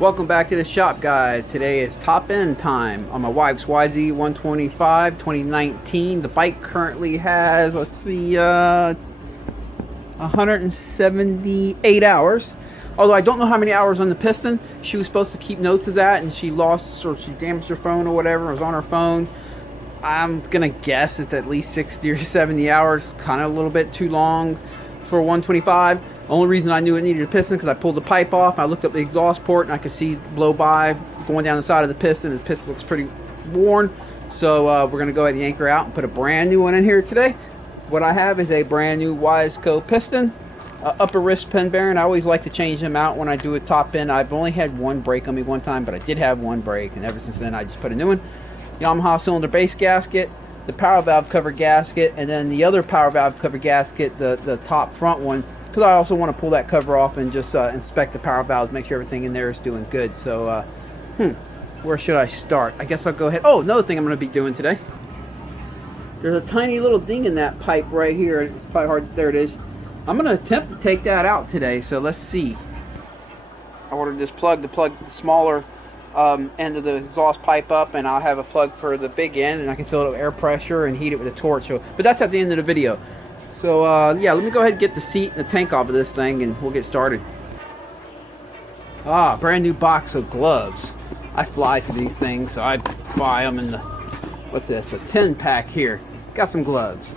Welcome back to the shop, guys. Today is top end time on my wife's YZ125 2019. The bike currently has, let's see, it's 178 hours. Although I don't know how many hours on the piston. She was supposed to keep notes of that, and she lost, or she damaged her phone or whatever. It was on her phone. I'm gonna guess it's at least 60 or 70 hours. Kind of a little bit too long for 125. Only reason I knew it needed a piston because I pulled the pipe off. I looked up the exhaust port and I could see blow by going down the side of the piston. The piston looks pretty worn. So we're going to go ahead and yank her out and put a brand new one in here today. What I have is a brand new YZ piston, upper wrist pin bearing. I always like to change them out when I do a top end. I've only had one break on me one time, but I did have one break, and ever since then I just put a new one. Yamaha cylinder base gasket, the power valve cover gasket, and then the other power valve cover gasket, the top front one, because I also want to pull that cover off and just inspect the power valves, make sure everything in there is doing good. So where should I start? I guess I'll go ahead. Oh, another thing I'm going to be doing today, there's a tiny little ding in that pipe right here. It's probably hard to, there it is. I'm going to attempt to take that out today, so let's see. I ordered this plug to plug the smaller end of the exhaust pipe up, and I'll have a plug for the big end, and I can fill it with air pressure and heat it with a torch. So, but that's at the end of the video. So yeah, let me go ahead and get the seat and the tank off of this thing, and we'll get started. Brand new box of gloves. I fly to these things, so I buy them in the, what's this, a 10 pack here. Got some gloves.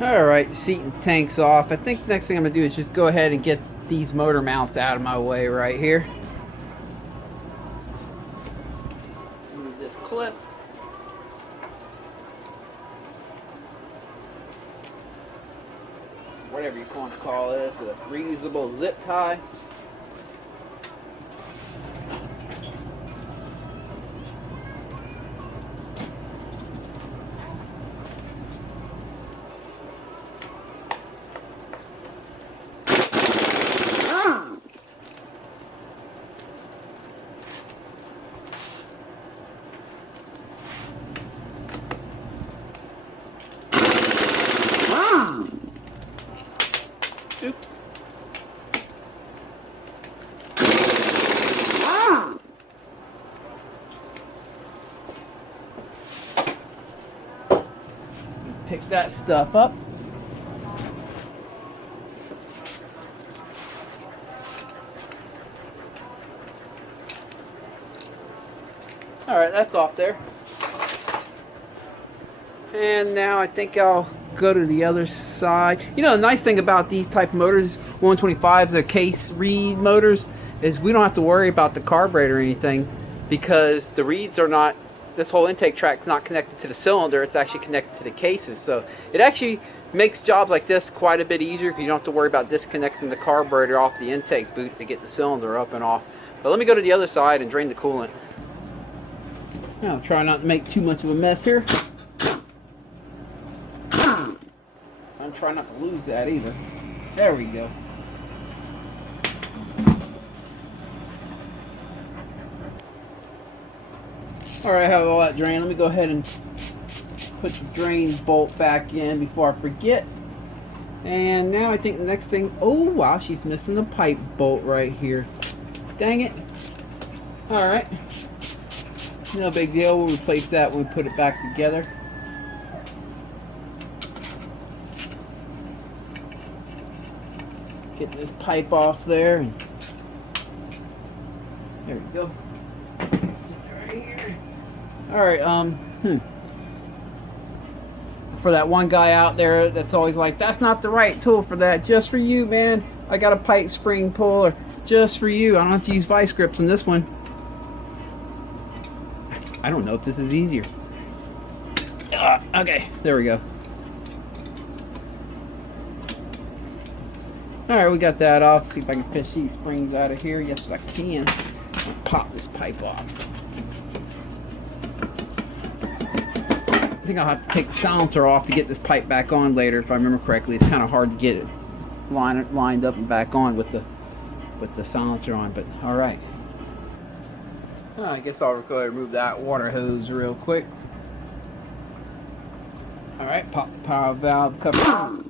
Alright, seat and tank's off. I think the next thing I'm going to do is just go ahead and get these motor mounts out of my way right here. Move this clip. Whatever you want to call this, a reusable zip tie. Oops. Pick that stuff up. Alright, that's off there. And now I think I'll go to the other side. You know, the nice thing about these type of motors, 125s, the case reed motors, is we don't have to worry about the carburetor or anything, because the reeds are not, this whole intake track's not connected to the cylinder, it's actually connected to the cases. So it actually makes jobs like this quite a bit easier, because you don't have to worry about disconnecting the carburetor off the intake boot to get the cylinder up and off. But let me go to the other side and drain the coolant. Now I'll try not to make too much of a mess here. I'm trying not to lose that either. There we go. Alright, I have all that drained. Let me go ahead and put the drain bolt back in before I forget. And now I think the next thing, oh wow, she's missing the pipe bolt right here. Dang it. Alright. No big deal, we'll replace that when we put it back together. Get this pipe off there. And there we go. Right here. Alright, for that one guy out there that's always like, that's not the right tool for that, just for you, man. I got a pipe spring puller just for you. I don't have to use vice grips on this one. I don't know if this is easier. Okay, there we go. Alright, we got that off. See if I can fish these springs out of here. Yes, I can. I'll pop this pipe off. I think I'll have to take the silencer off to get this pipe back on later, if I remember correctly. It's kind of hard to get it lined up and back on with the silencer on, but alright. I guess I'll go ahead and remove that water hose real quick. Alright, pop the power valve cover.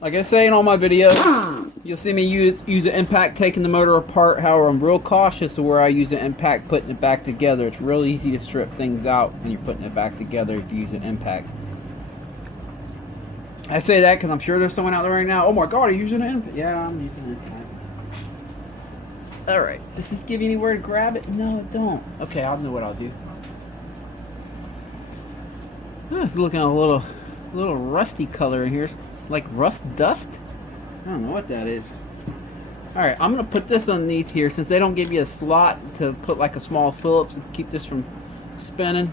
Like I say in all my videos, you'll see me use an impact taking the motor apart. However, I'm real cautious of where I use an impact putting it back together. It's real easy to strip things out when you're putting it back together if you use an impact. I say that because I'm sure there's someone out there right now. Oh my god, are you using an impact? Yeah, I'm using an impact. Alright, does this give you anywhere to grab it? No, it don't. Okay, I'll know what I'll do. Oh, it's looking a little rusty color in here. It's like rust dust? I don't know what that is. Alright, I'm going to put this underneath here since they don't give you a slot to put like a small Phillips to keep this from spinning.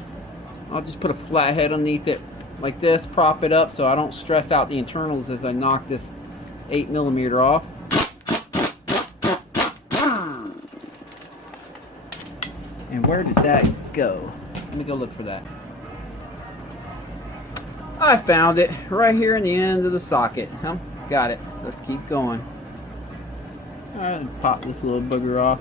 I'll just put a flat head underneath it like this, prop it up so I don't stress out the internals as I knock this 8mm off. And where did that go? Let me go look for that. I found it right here in the end of the socket. Got it. Let's keep going. Alright, pop this little booger off.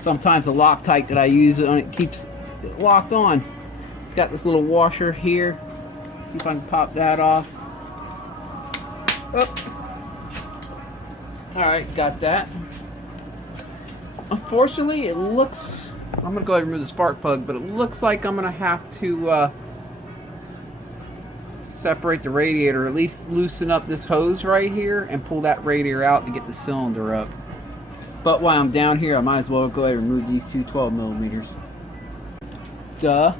Sometimes the Loctite that I use on it keeps it locked on. It's got this little washer here. See if I can pop that off. Oops. Alright, got that. Unfortunately, it looks... I'm going to go ahead and remove the spark plug, but it looks like I'm going to have to separate the radiator, at least loosen up this hose right here and pull that radiator out to get the cylinder up. But while I'm down here, I might as well go ahead and remove these two 12mm. Duh.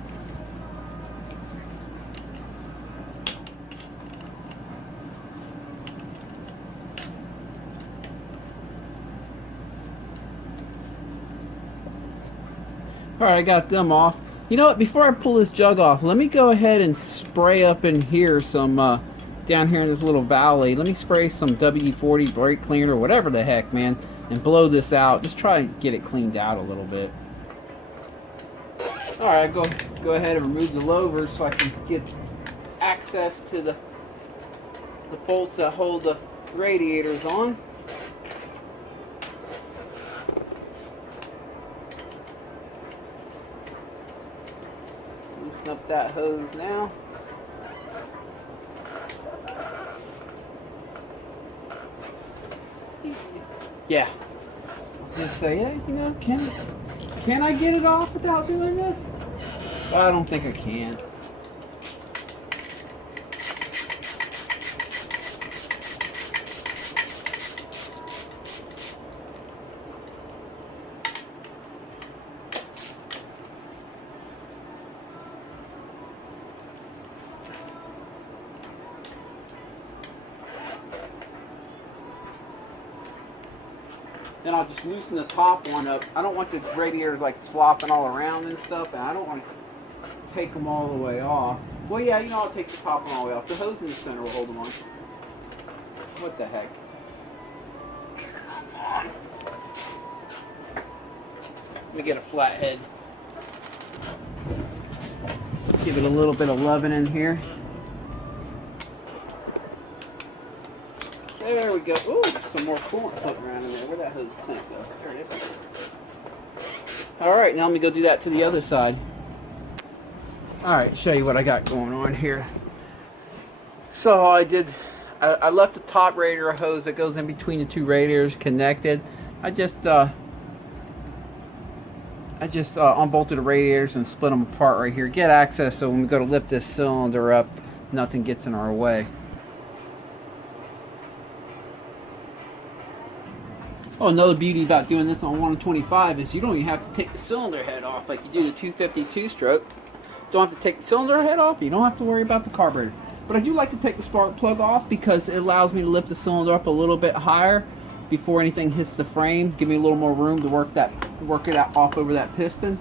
Alright, I got them off. You know what, before I pull this jug off, let me go ahead and spray up in here some, down here in this little valley, let me spray some WD-40 brake cleaner, whatever the heck, man, and blow this out. Just try and get it cleaned out a little bit. Alright, go ahead and remove the louvers so I can get access to the bolts that hold the radiators on. Loosen up that hose now. Yeah. I was gonna say, yeah, you know, can I get it off without doing this? Well, I don't think I can. Then I'll just loosen the top one up. I don't want the radiators like flopping all around and stuff, and I don't want to take them all the way off. Well, yeah, you know, I'll take the top one all the way off. The hose in the center will hold them on. What the heck? Come on. Let me get a flat head. Give it a little bit of loving in here. There we go. Ooh, some more coolant floating around in there. Where'd that hose clamp go? There it is. Alright, now let me go do that to the other side. Alright, show you what I got going on here. So I left the top radiator hose that goes in between the two radiators connected. I just unbolted the radiators and split them apart right here. Get access so when we go to lift this cylinder up, nothing gets in our way. Oh, another beauty about doing this on 125 is you don't even have to take the cylinder head off like you do the 252 stroke. Don't have to take the cylinder head off. You don't have to worry about the carburetor. But I do like to take the spark plug off because it allows me to lift the cylinder up a little bit higher before anything hits the frame. Give me a little more room to work it out off over that piston.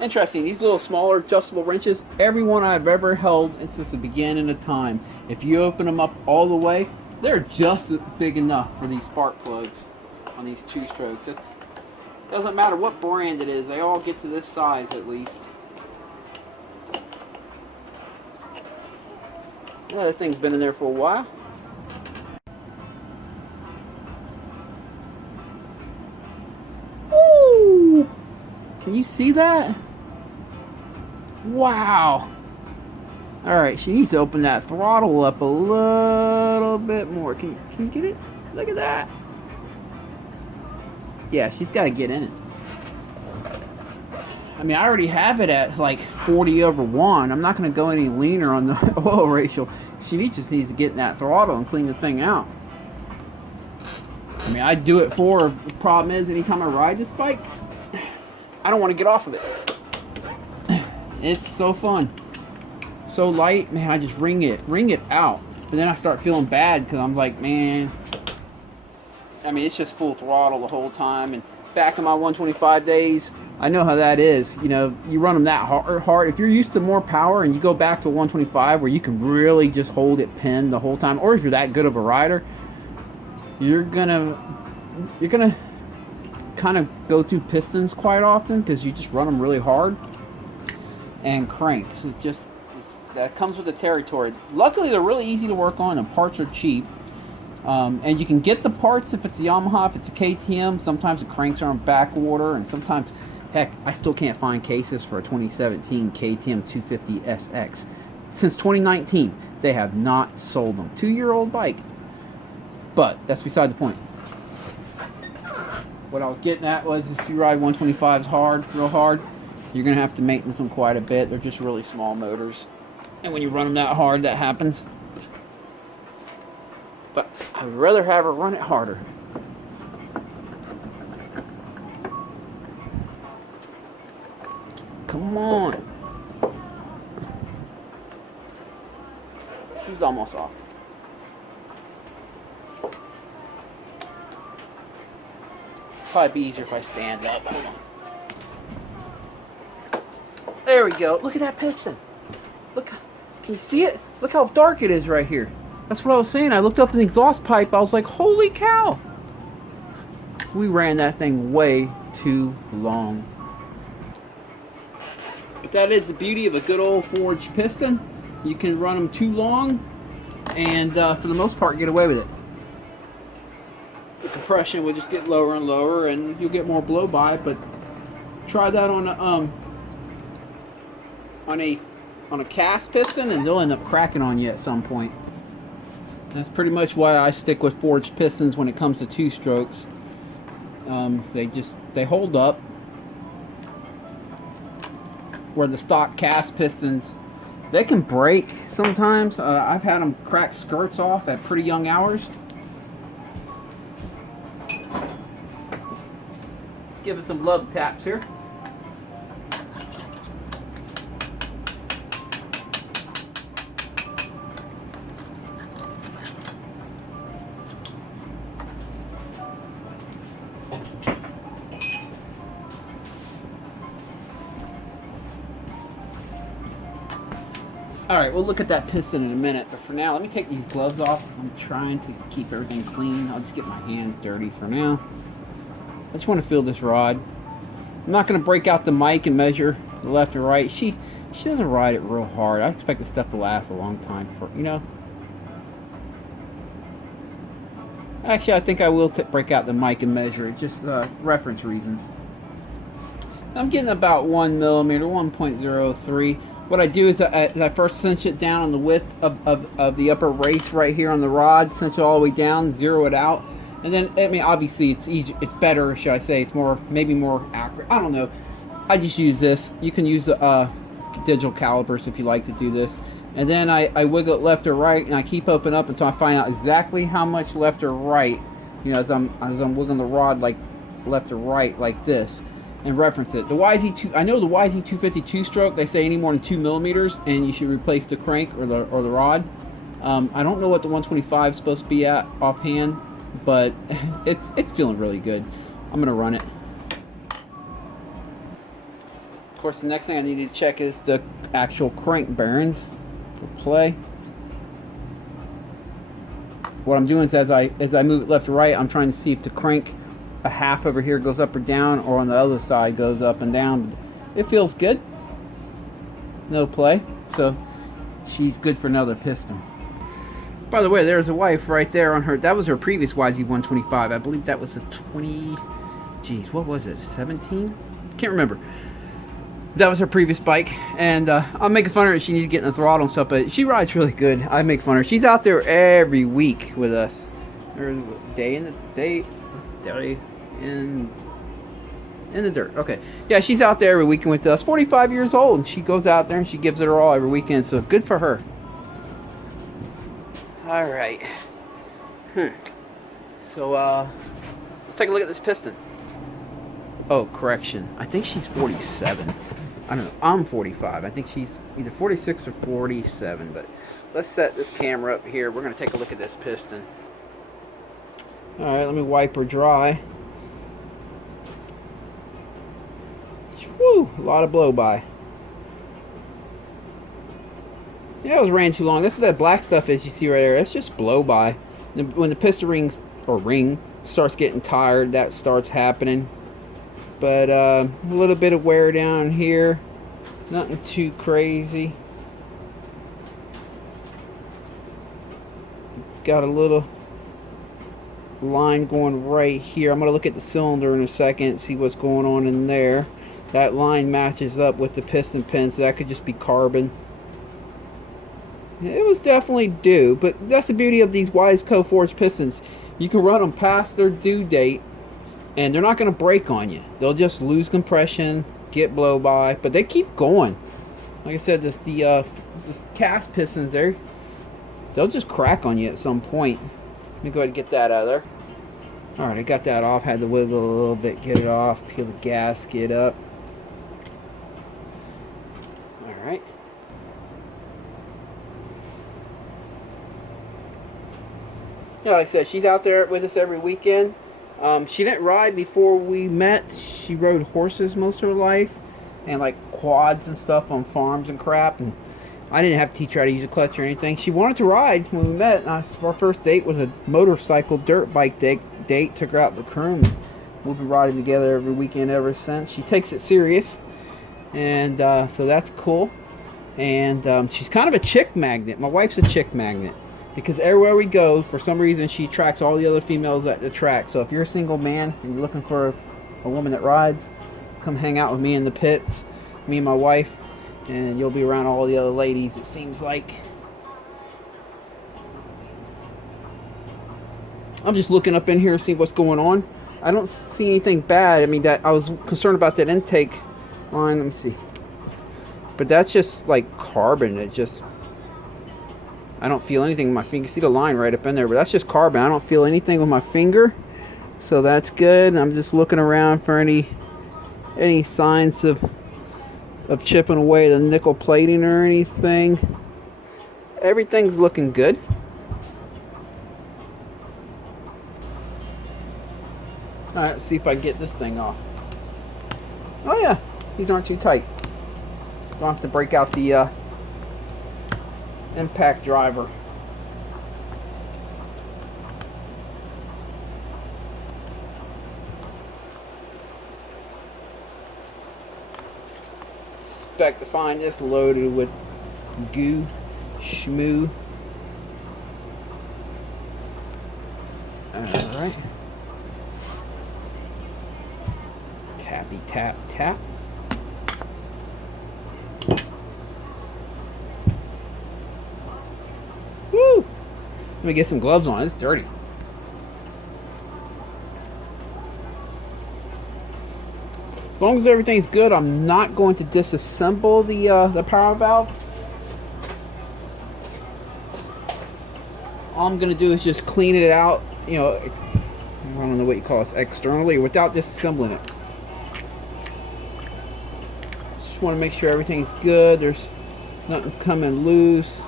Interesting, these little smaller adjustable wrenches, every one I've ever held since the beginning of time, if you open them up all the way, they're just big enough for these spark plugs on these two strokes. It doesn't matter what brand it is, they all get to this size at least. That thing's been in there for a while. Woo! Can you see that? Wow. Alright, she needs to open that throttle up a little bit more. Can you get it? Look at that. Yeah, she's got to get in it. I mean, I already have it at like 40/1. I'm not going to go any leaner on the oil ratio. She just needs to get in that throttle and clean the thing out. I mean, I do it for her. The problem is, anytime I ride this bike, I don't want to get off of it. It's so fun. So light, man, I just wring it out. But then I start feeling bad because I'm like, man, I mean, it's just full throttle the whole time. And back in my 125 days, I know how that is. You know, you run them that hard. If you're used to more power and you go back to 125 where you can really just hold it pinned the whole time, or if you're that good of a rider, you're gonna kind of go through pistons quite often because you just run them really hard. And cranks, that comes with the territory. Luckily, they're really easy to work on, and parts are cheap. And you can get the parts if it's a Yamaha, if it's a KTM. Sometimes the cranks are on back order, and sometimes, heck, I still can't find cases for a 2017 KTM 250 SX. Since 2019, they have not sold them. 2-year-old bike. But that's beside the point. What I was getting at was, if you ride 125s hard, real hard, you're going to have to maintenance them quite a bit. They're just really small motors. And when you run them that hard, that happens. But I'd rather have her run it harder. Come on. She's almost off. Probably be easier if I stand up. Hold on. There we go. Look at that piston. Look, can you see it? Look how dark it is right here. That's what I was saying. I looked up the exhaust pipe. I was like, holy cow. We ran that thing way too long. But that is the beauty of a good old forged piston. You can run them too long and for the most part get away with it. The compression will just get lower and lower and you'll get more blow by, but try that on a cast piston and they'll end up cracking on you at some point. That's pretty much why I stick with forged pistons when it comes to 2-strokes. They hold up, where the stock cast pistons, they can break sometimes. I've had them crack skirts off at pretty young hours. Give it some lug taps here. Alright, we'll look at that piston in a minute, but for now, let me take these gloves off. I'm trying to keep everything clean. I'll just get my hands dirty for now. I just want to feel this rod. I'm not going to break out the mic and measure the left or right. She doesn't ride it real hard. I expect this stuff to last a long time for, you know. Actually, I think I will break out the mic and measure it, just reference reasons. I'm getting about 1 millimeter, 1.03. What I do is I first cinch it down on the width of the upper race right here on the rod, cinch it all the way down, zero it out. And then, I mean, obviously it's easier, it's better, should I say, it's more, maybe more accurate. I don't know. I just use this. You can use digital calipers if you like to do this. And then I wiggle it left or right, and I keep open up until I find out exactly how much left or right, you know, as I'm wiggling the rod like left or right like this, and reference it. The YZ2, I know the YZ125 2-stroke, they say any more than 2 millimeters, and you should replace the crank or the rod. I don't know what the 125 is supposed to be at offhand, but it's feeling really good. I'm gonna run it. Of course, the next thing I need to check is the actual crank bearings for play. What I'm doing is as I move it left to right, I'm trying to see if the crank a half over here goes up or down, or on the other side goes up and down. It feels good. No play, so she's good for another piston. By the way, there's a wife right there on her. That was her previous YZ125. I believe that was a 20. Geez, what was it? 17? Can't remember. That was her previous bike, and I'm making fun of her. She needs to get in the throttle and stuff, but she rides really good. I make fun of her. She's out there every week with us, or day in the dirt. Okay, yeah, she's out there every weekend with us. 45 years old, and she goes out there and she gives it her all every weekend. So good for her. All right. So let's take a look at this piston. Oh, correction. I think she's 47. I don't know. I'm 45. I think she's either 46 or 47. But let's set this camera up here. We're going to take a look at this piston. All right, let me wipe her dry. Woo, a lot of blow by. Yeah, it was ran too long. That's what that black stuff is you see right there. That's just blow by. When the piston ring starts getting tired, that starts happening. But a little bit of wear down here. Nothing too crazy. Got a little line going right here. I'm going to look at the cylinder in a second, see what's going on in there. That line matches up with the piston pin, so that could just be carbon. It was definitely due, but that's the beauty of these Wiseco forged pistons. You can run them past their due date, and they're not going to break on you. They'll just lose compression, get blow by, but they keep going. Like I said, this cast pistons there, they'll just crack on you at some point. Let me go ahead and get that out of there. All right, I got that off. Had to wiggle a little bit, get it off, peel the gasket up. All right. Yeah, like I said, she's out there with us every weekend. She didn't ride before we met. She rode horses most of her life, and like quads and stuff on farms and crap. And I didn't have to teach her how to use a clutch or anything. She wanted to ride when we met. Our first date was a motorcycle dirt bike date. Took her out to the Croom. We've been riding together every weekend ever since. She takes it serious, and so that's cool. And she's kind of a chick magnet. My wife's a chick magnet. Because everywhere we go, for some reason, she attracts all the other females at the track. So if you're a single man and you're looking for a woman that rides, come hang out with me in the pits, me and my wife, and you'll be around all the other ladies, it seems like. I'm just looking up in here to see what's going on. I don't see anything bad. I mean, that I was concerned about that intake line. Let me see. But that's just like carbon. It just... I don't feel anything with my finger. See the line right up in there, but that's just carbon. I don't feel anything with my finger, so that's good. I'm just looking around for any signs of chipping away the nickel plating or anything. Everything's looking good. All right, let's see if I can get this thing off. Oh yeah, these aren't too tight. Don't have to break out the impact driver. Expect to find this loaded with goo, schmoo. Alright. Tappy tap tap. Woo! Let me get some gloves on. It's dirty. As long as everything's good, I'm not going to disassemble the power valve. All I'm going to do is just clean it out, you know, I don't know what you call it, externally, without disassembling it. Just want to make sure everything's good. There's nothing's coming loose.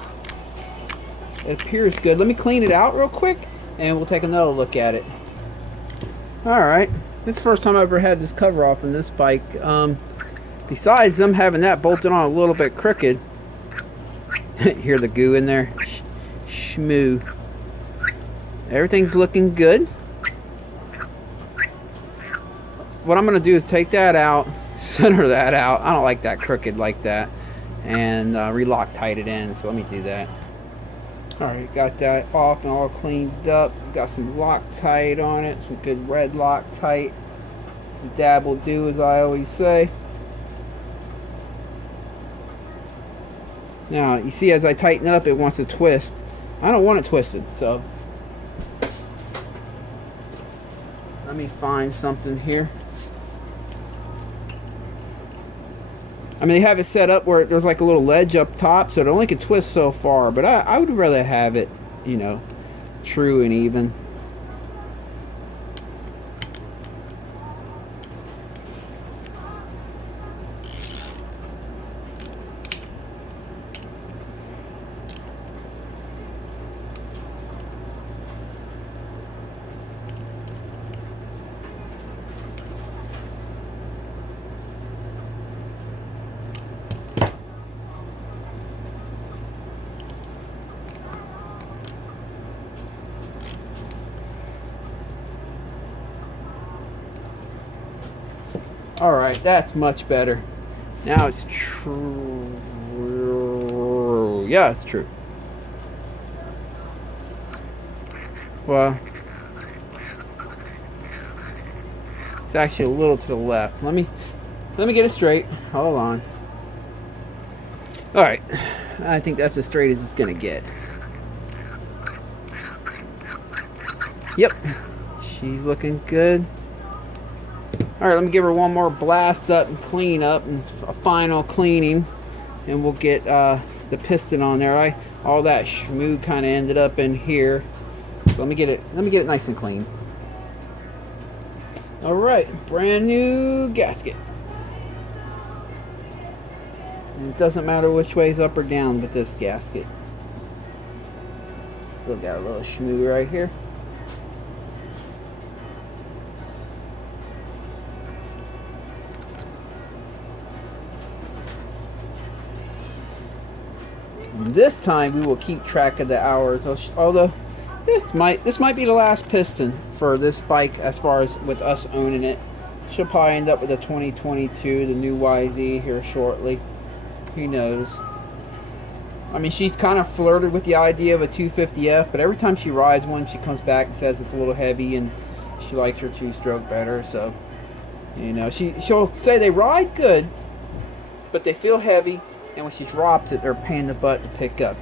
It appears good. Let me clean it out real quick, and we'll take another look at it. Alright, this is the first time I've ever had this cover off on this bike. Besides them having that bolted on a little bit crooked, hear the goo in there? Schmoo. Everything's looking good. What I'm going to do is take that out, center that out. I don't like that crooked like that, and relock tight it in, so let me do that. Alright, got that off and all cleaned up. Got some Loctite on it, some good red Loctite. Dab will do, as I always say. Now, you see as I tighten it up, it wants to twist. I don't want it twisted, so let me find something here. I mean, they have it set up where there's like a little ledge up top, so it only can twist so far, but I would rather have it, you know, true and even. Alright, that's much better. Now it's true. Yeah, it's true. Well, it's actually a little to the left. Let me get it straight. Hold on. Alright, I think that's as straight as it's gonna get. Yep, she's looking good. Alright, let me give her one more blast up and clean up and a final cleaning, and we'll get the piston on there. All that schmoo kind of ended up in here, so let me get it nice and clean. Alright, brand new gasket. And it doesn't matter which way is up or down with this gasket. Still got a little schmoo right here. This time we will keep track of the hours, although this might be the last piston for this bike as far as with us owning it. She'll probably end up with a 2022, the new YZ here shortly. Who knows? I mean, she's kind of flirted with the idea of a 250F, but every time she rides one, she comes back and says it's a little heavy and she likes her two-stroke better. So, you know, she'll say they ride good, but they feel heavy. And when she drops it, they're a pain in the butt to pick up.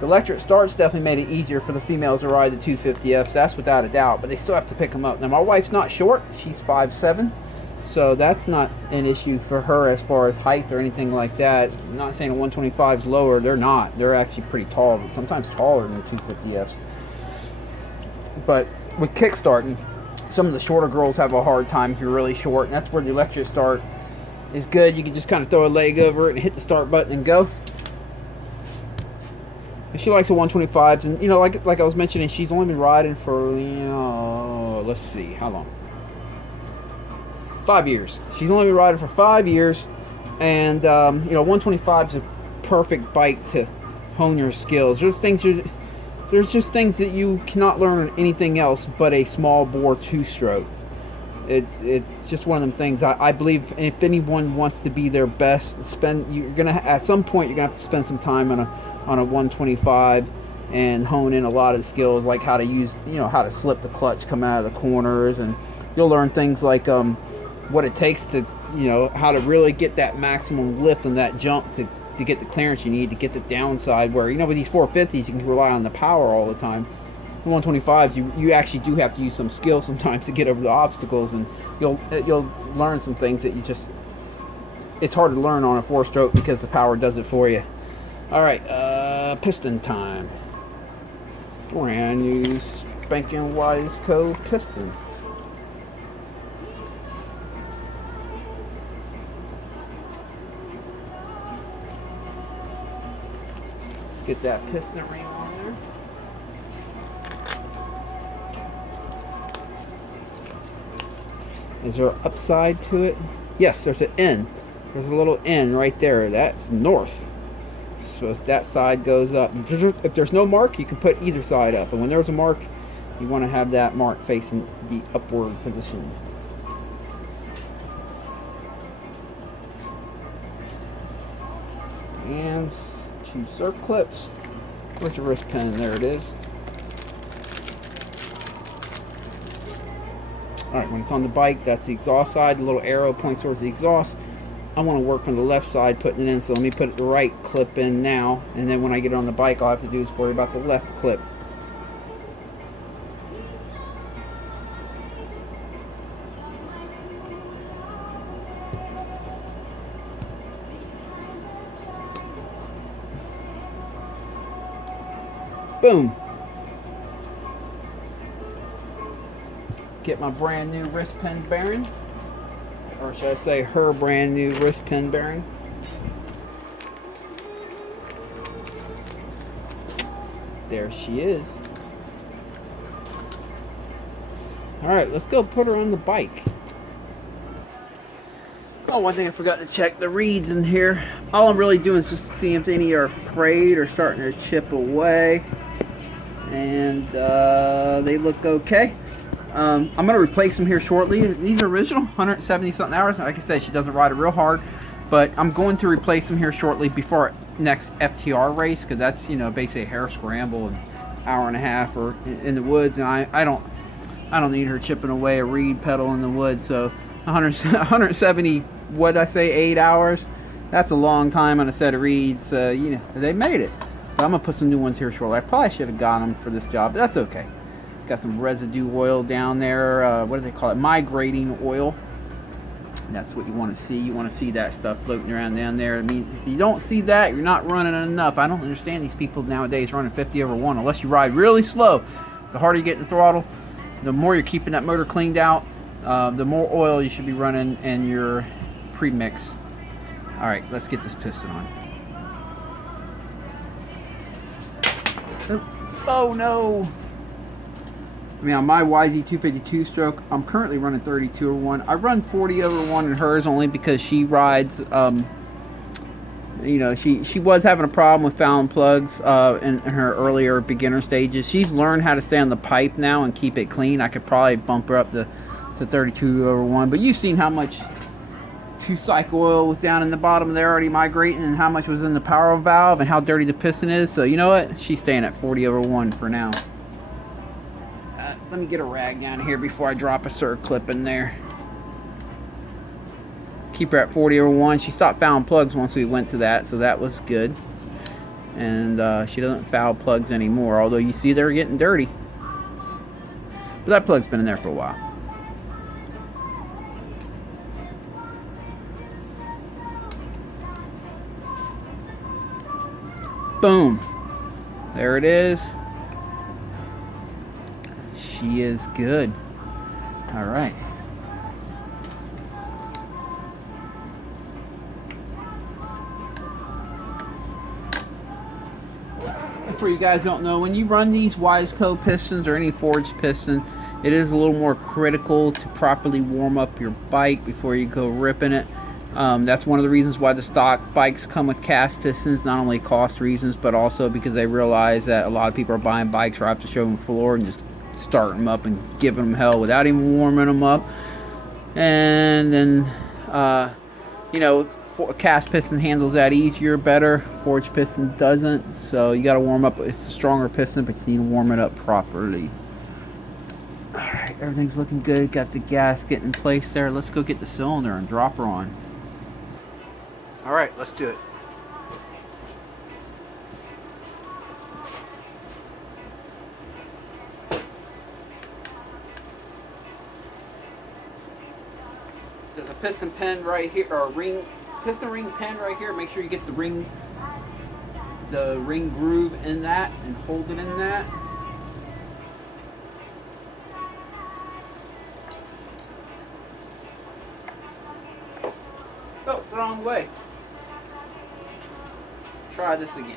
The electric starts definitely made it easier for the females to ride the 250Fs. That's without a doubt. But they still have to pick them up. Now, my wife's not short. She's 5'7". So that's not an issue for her as far as height or anything like that. I'm not saying a 125 is lower. They're not. They're actually pretty tall. Sometimes taller than the 250Fs. But with kickstarting, some of the shorter girls have a hard time if you're really short. And that's where the electric start is good. You can just kind of throw a leg over it and hit the start button and go. And she likes the 125s, and you know, like I was mentioning, she's only been riding for, you know, let's see, how long? 5 years. She's only been riding for 5 years, and you know, 125 is a perfect bike to hone your skills. There's just things that you cannot learn on anything else but a small bore two-stroke. It's just one of them things. I believe if anyone wants to be their best, at some point you're gonna have to spend some time on a 125 and hone in a lot of the skills, like how to use, you know, how to slip the clutch coming out of the corners, and you'll learn things like what it takes to, you know, how to really get that maximum lift on that jump to get the clearance you need to get the downside, where, you know, with these 450s you can rely on the power all the time. 125s, you actually do have to use some skill sometimes to get over the obstacles, and you'll learn some things that it's hard to learn on a 4-stroke because the power does it for you. All right, piston time. Brand new spanking Wiseco piston. Let's get that piston ring on there. Is there an upside to it? Yes, there's an N. There's a little N right there. That's north. So if that side goes up, if there's no mark, you can put either side up. And when there's a mark, you want to have that mark facing the upward position. And 2 circ clips. Where's the wrist pin? There it is. Alright, when it's on the bike, that's the exhaust side. The little arrow points towards the exhaust. I want to work on the left side putting it in, so let me put the right clip in now, and then when I get on the bike, all I have to do is worry about the left clip. Boom. Get my brand new wrist pin bearing, or should I say her brand new wrist pin bearing. There she is. Alright, let's go put her on the bike. Oh, one thing I forgot to check the reeds in here. All I'm really doing is just seeing if any are frayed or starting to chip away. And they look okay. I'm going to replace them here shortly. These are original 170 something hours. Like I said, she doesn't ride it real hard, but I'm going to replace them here shortly before our next FTR race, because that's, you know, basically a hair scramble, an hour and a half or in the woods, and I don't need her chipping away a reed pedal in the woods. So 170, what I say, 8 hours. That's a long time on a set of reeds. You know, they made it. But I'm gonna put some new ones here shortly. I probably should have got them for this job, but that's okay. Got some residue oil down there. What do they call it? Migrating oil. That's what you want to see. You want to see that stuff floating around down there. I mean, if you don't see that, you're not running enough. I don't understand these people nowadays running 50/1 unless you ride really slow. The harder you get in the throttle, the more you're keeping that motor cleaned out, the more oil you should be running in your pre-mix. All right, let's get this piston on. Oh no! I mean, on my YZ125 stroke, I'm currently running 32/1. I run 40/1 in hers only because she rides, you know, she was having a problem with fouling plugs in her earlier beginner stages. She's learned how to stay on the pipe now and keep it clean. I could probably bump her up to 32/1, but you've seen how much two-cycle oil was down in the bottom there already migrating, and how much was in the power valve, and how dirty the piston is. So you know what? She's staying at 40/1 for now. Let me get a rag down here before I drop a circ clip in there. Keep her at 40/1. She stopped fouling plugs once we went to that, so that was good. And she doesn't foul plugs anymore, although you see they're getting dirty. But that plug's been in there for a while. Boom. There it is. She is good. All right. For you guys don't know, when you run these Wiseco pistons or any forged piston, it is a little more critical to properly warm up your bike before you go ripping it. That's one of the reasons why the stock bikes come with cast pistons, not only cost reasons, but also because they realize that a lot of people are buying bikes right off the showroom floor and just starting them up and giving them hell without even warming them up. And then, you know, a cast piston handles that easier, better. Forged piston doesn't, so you got to warm up. It's a stronger piston, but you need to warm it up properly. All right, everything's looking good. Got the gasket in place there. Let's go get the cylinder and drop her on. All right, let's do it. There's a piston pin right here, or a ring, piston ring pin right here. Make sure you get the ring groove in that and hold it in that. Oh, wrong way. Try this again.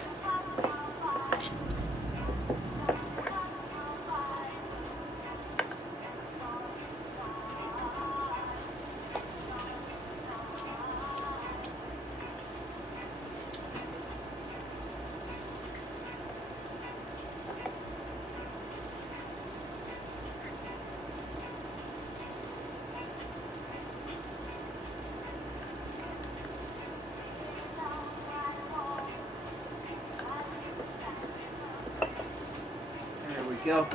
go.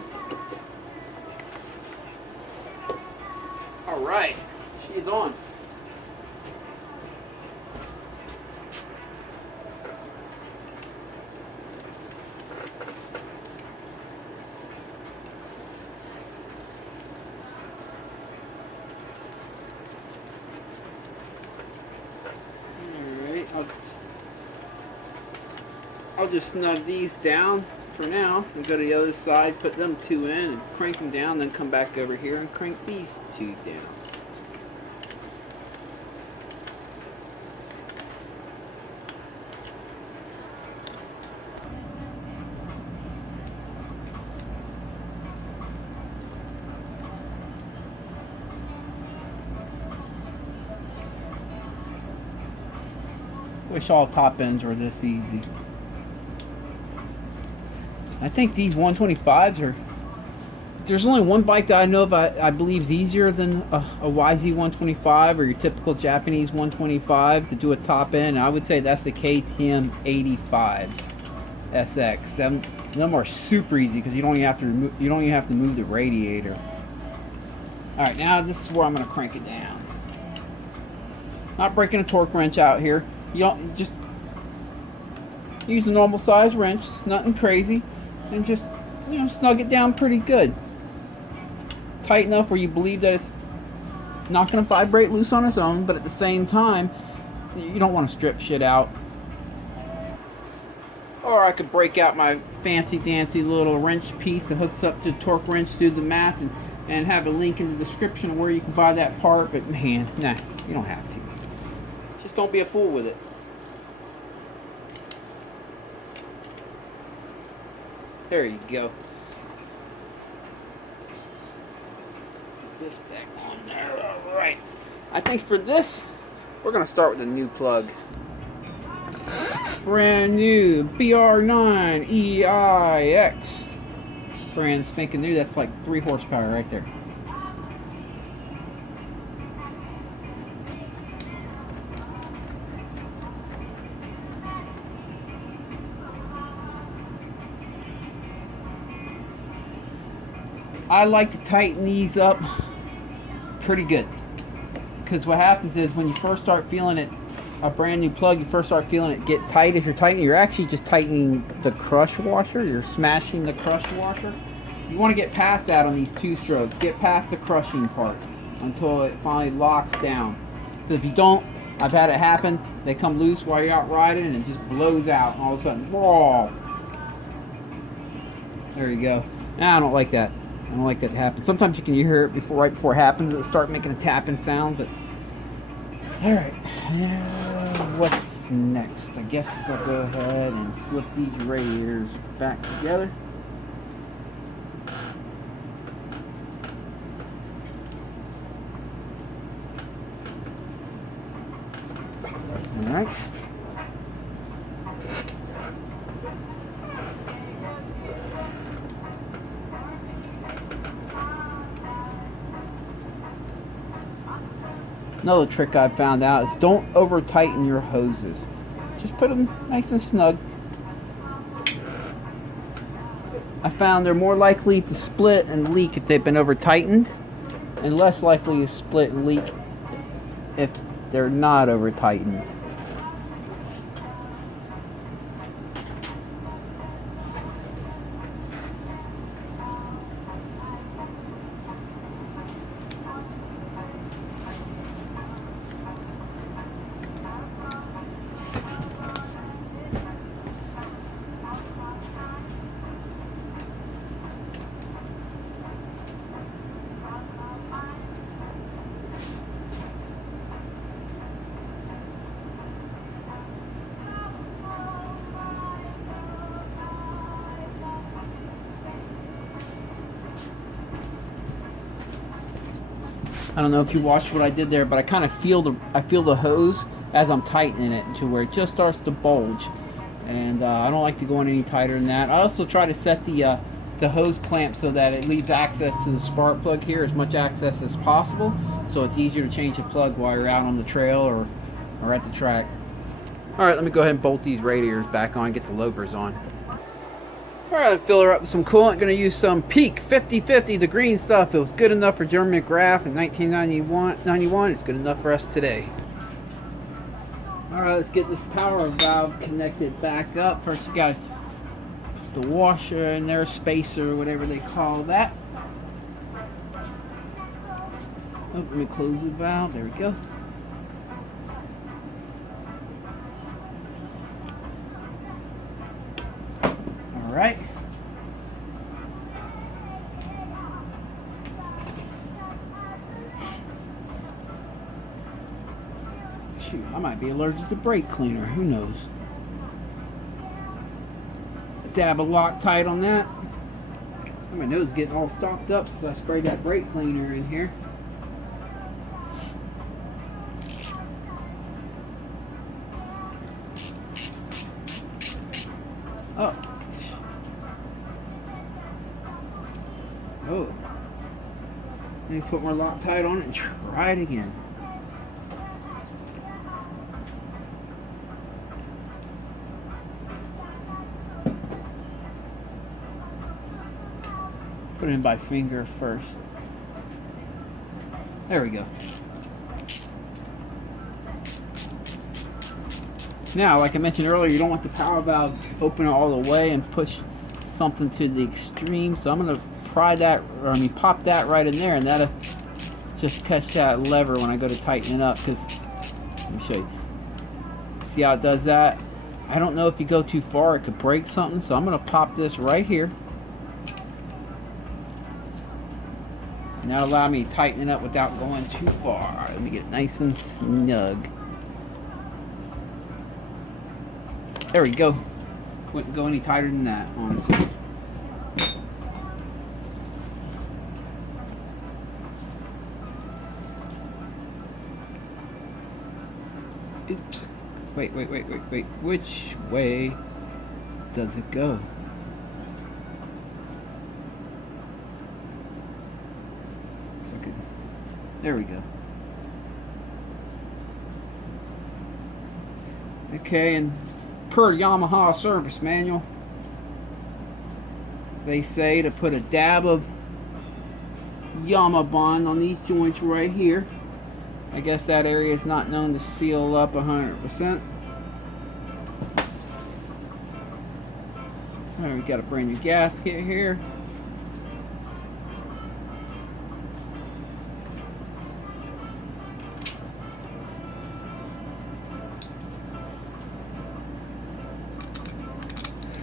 All right, she's on. I'll just snug these down for now and go to the other side, put them two in and crank them down, then come back over here and crank these two down. Wish all top ends were this easy. I think these 125s are... There's only one bike that I know of I believe is easier than a YZ125 or your typical Japanese 125 to do a top end. I would say that's the KTM 85s SX. Them are super easy because you don't even have to move the radiator. All right, now this is where I'm going to crank it down. Not breaking a torque wrench out here. You don't just use a normal size wrench, nothing crazy, and just, you know, snug it down pretty good. Tight enough where you believe that it's not going to vibrate loose on its own, but at the same time, you don't want to strip shit out. Or I could break out my fancy dancy little wrench piece that hooks up to the torque wrench, do the math, and have a link in the description of where you can buy that part, but man, nah, you don't have to. Just don't be a fool with it. There you go. Put this back on there. Alright. I think for this, we're going to start with a new plug. Brand new BR9 EIX. Brand spanking new. That's like 3 horsepower right there. I like to tighten these up pretty good, because what happens is when you first start feeling it, a brand new plug, you first start feeling it get tight. If you're tightening, you're actually just tightening the crush washer. You're smashing the crush washer. You want to get past that on these 2-strokes. Get past the crushing part until it finally locks down. So if you don't, I've had it happen. They come loose while you're out riding and it just blows out. And all of a sudden, whoa! There you go. Nah, I don't like that. I don't like that to happen. Sometimes you can hear it right before it happens. It'll start making a tapping sound, but... Alright. What's next? I guess I'll go ahead and slip these radiators back together. Alright. Another trick I've found out is don't over tighten your hoses. Just put them nice and snug. I found they're more likely to split and leak if they've been over tightened, and less likely to split and leak if they're not over tightened. I don't know if you watched what I did there, but I kind of feel the hose as I'm tightening it to where it just starts to bulge, and I don't like to go in any tighter than that. I also try to set the hose clamp so that it leaves access to the spark plug here, as much access as possible, so it's easier to change the plug while you're out on the trail or at the track. All right, let me go ahead and bolt these radiators back on, get the louvers on. Alright, fill her up with some coolant. Gonna use some Peak 5050, the green stuff. It was good enough for Jeremy McGrath in 1991. It's good enough for us today. Alright, let's get this power valve connected back up. First you gotta put the washer in there, spacer, whatever they call that. Oh, let me close the valve. There we go. Alright. Shoot, I might be allergic to brake cleaner. Who knows? A dab of Loctite on that. My nose is getting all stopped up since I sprayed that brake cleaner in here. Oh. Oh. Let me put more Loctite on it and try it again. Put it in by finger first. There we go. Now, like I mentioned earlier, you don't want the power valve open all the way and push something to the extreme. So I'm going to pop that right in there, and that'll just catch that lever when I go to tighten it up. Because let me show you. See how it does that? I don't know if you go too far, it could break something. So I'm going to pop this right here. And that'll allow me to tighten it up without going too far. Let me get it nice and snug. There we go. Wouldn't go any tighter than that, honestly. Oops. Wait. Which way does it go? There we go. Okay, and per Yamaha service manual, they say to put a dab of Yama Bond on these joints right here. I guess that area is not known to seal up 100%. Alright, we got a brand new gasket here.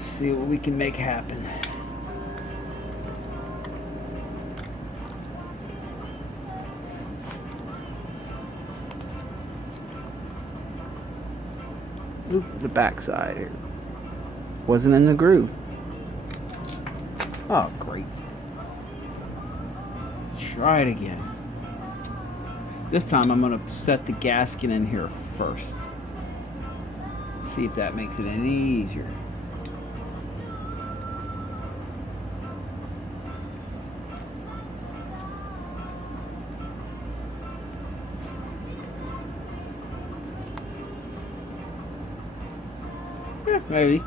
See what we can make happen. Oop, the back side here wasn't in the groove. Oh, great. Try it again. This time I'm going to set the gasket in here first. See if that makes it any easier. Maybe.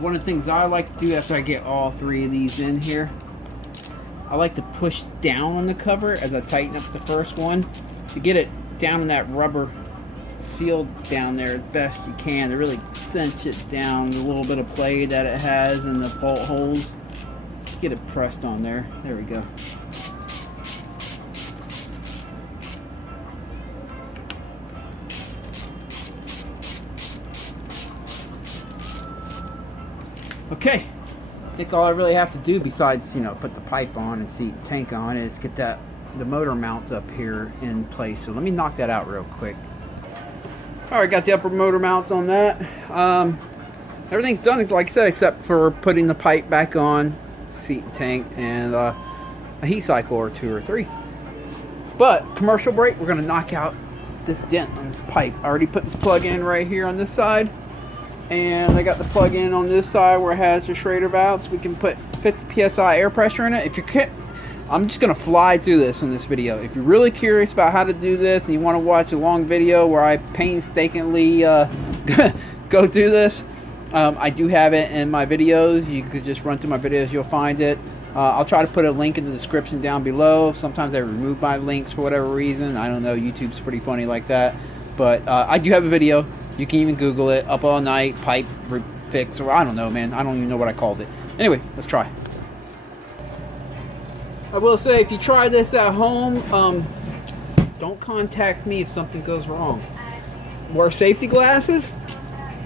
One of the things I like to do after I get all three of these in here, I like to push down on the cover as I tighten up the first one to get it down in that rubber sealed down there as best you can to really cinch it down the little bit of play that it has in the bolt holes. Get it pressed on there. There we go. Okay. I think all I really have to do besides, you know, put the pipe on and seat and tank on is get the motor mounts up here in place. So let me knock that out real quick. Alright, got the upper motor mounts on that. Everything's done, like I said, except for putting the pipe back on, seat and tank, and a heat cycle or 2 or 3. But commercial break, we're gonna knock out this dent on this pipe. I already put this plug in right here on this side, and I got the plug in on this side where it has the Schrader valves. We can put 50 psi air pressure in it. If you can't, I'm just gonna fly through this in this video. If you're really curious about how to do this and you want to watch a long video where I painstakingly go through this, I do have it in my videos. You could just run through my videos, you'll find it. I'll try to put a link in the description down below. Sometimes I remove my links for whatever reason. I don't know, YouTube's pretty funny like that. But I do have a video. You can even Google it, Up All Night, Pipe Fix, or I don't know, man. I don't even know what I called it. Anyway, let's try. I will say, if you try this at home, don't contact me if something goes wrong. Wear safety glasses,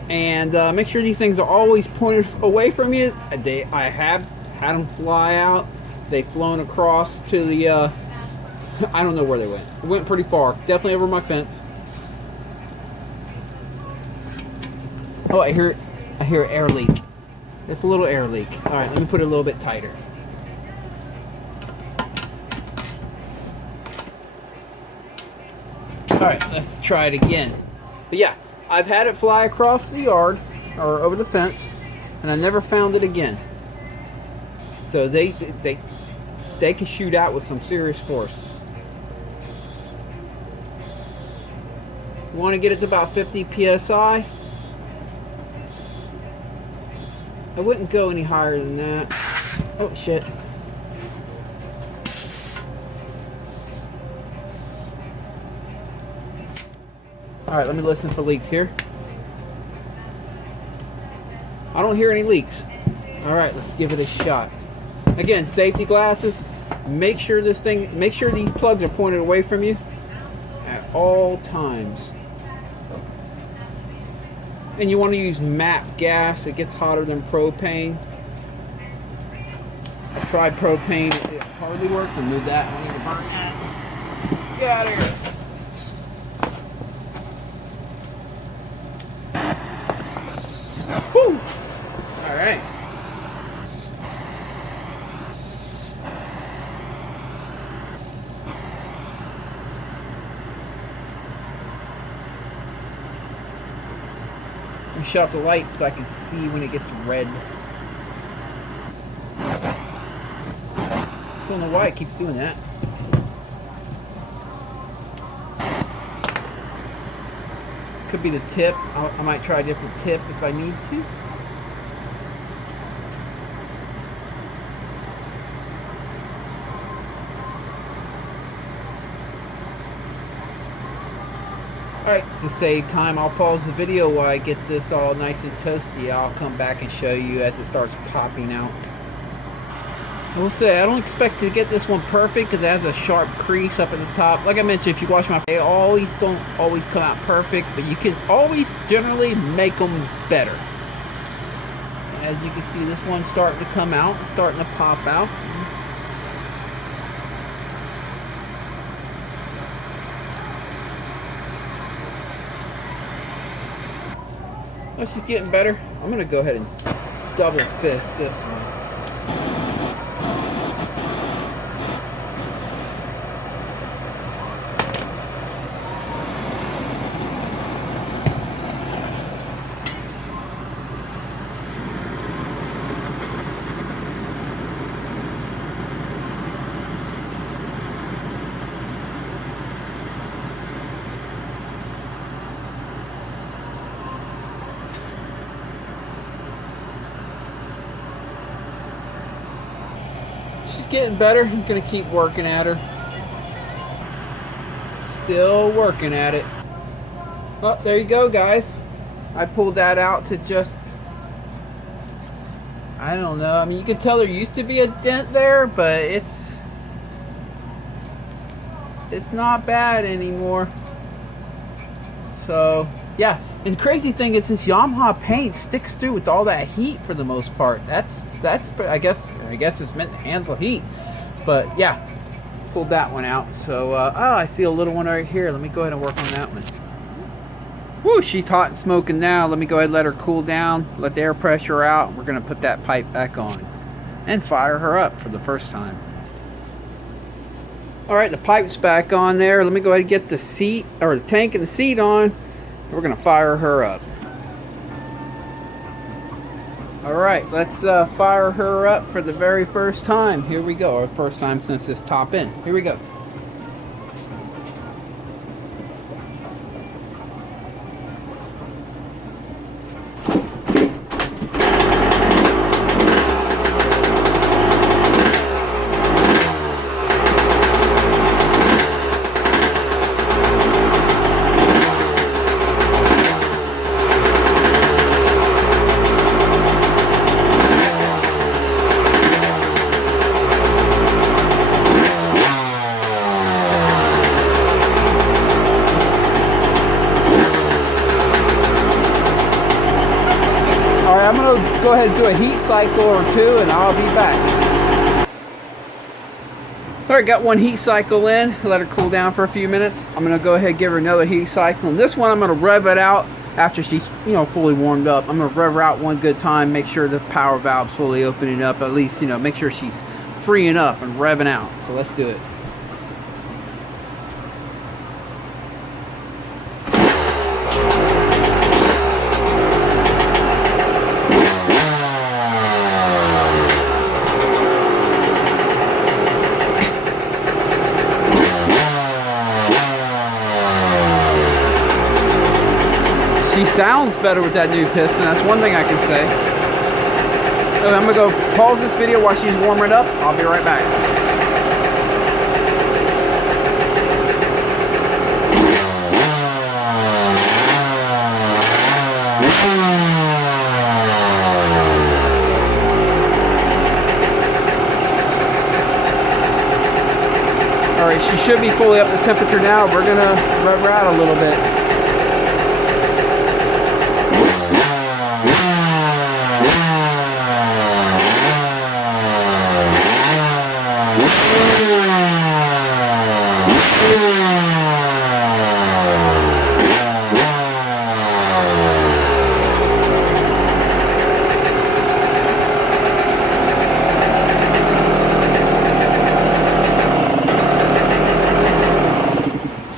and make sure these things are always pointed away from you. I have had them fly out. They've flown across to the, I don't know where they went. It went pretty far. Definitely over my fence. Oh, I hear an air leak. It's a little air leak. All right, let me put it a little bit tighter. All right, let's try it again. But yeah, I've had it fly across the yard or over the fence, and I never found it again. So they can shoot out with some serious force. You want to get it to about 50 psi. I wouldn't go any higher than that. Oh shit. Alright, let me listen for leaks here. I don't hear any leaks. Alright, let's give it a shot. Again, safety glasses. Make sure these plugs are pointed away from you at all times. And you want to use MAP gas. It gets hotter than propane. I tried propane. It hardly works. Remove that. I need to burn that. Get out of here. Whew. All right. Shut off the light so I can see when it gets red. I don't know why it keeps doing that. Could be the tip. I might try a different tip if I need to. Alright, to save time, I'll pause the video while I get this all nice and toasty. I'll come back and show you as it starts popping out. I will say, I don't expect to get this one perfect because it has a sharp crease up at the top. Like I mentioned, if you watch my video, they don't always come out perfect, but you can always generally make them better. As you can see, this one's starting to come out, starting to pop out. This is getting better. I'm gonna go ahead and double fist this one. Getting better. I'm gonna keep working at her. Still working at it. Oh, there you go, guys. I pulled that out to just, I don't know. I mean, you can tell there used to be a dent there, but it's not bad anymore. So yeah, and the crazy thing is this Yamaha paint sticks through with all that heat for the most part. That's I guess it's meant to handle heat. But yeah, pulled that one out. So oh, I see a little one right here. Let me go ahead and work on that one. Woo, she's hot and smoking now. Let me go ahead and let her cool down, let the air pressure out. We're gonna put that pipe back on and fire her up for the first time. All right, the pipe's back on there. Let me go ahead and get the seat, or the tank and the seat on. We're gonna fire her up. All right, let's fire her up for the very first time. Here we go, our first time since this top end. Here we go. I'm gonna go ahead and do a heat cycle or two and I'll be back. Alright, got one heat cycle in, let her cool down for a few minutes. I'm gonna go ahead and give her another heat cycle, and this one I'm gonna rev it out after she's, you know, fully warmed up. I'm gonna rev her out one good time, make sure the power valve's fully opening up, at least, you know, make sure she's freeing up and revving out. So let's do it. She sounds better with that new piston. That's one thing I can say. So I'm gonna go pause this video while she's warming up. I'll be right back. All right, she should be fully up to temperature now. We're gonna rev her out a little bit.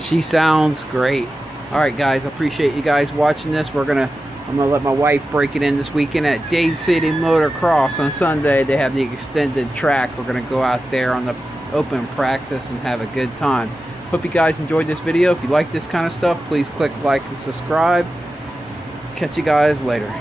She sounds great. All right, guys, I appreciate you guys watching this. I'm gonna let my wife break it in this weekend at Dade City Motocross on Sunday. They have the extended track. We're gonna go out there on the open practice and have a good time. Hope you guys enjoyed this video. If you like this kind of stuff, please click like and subscribe. Catch you guys later.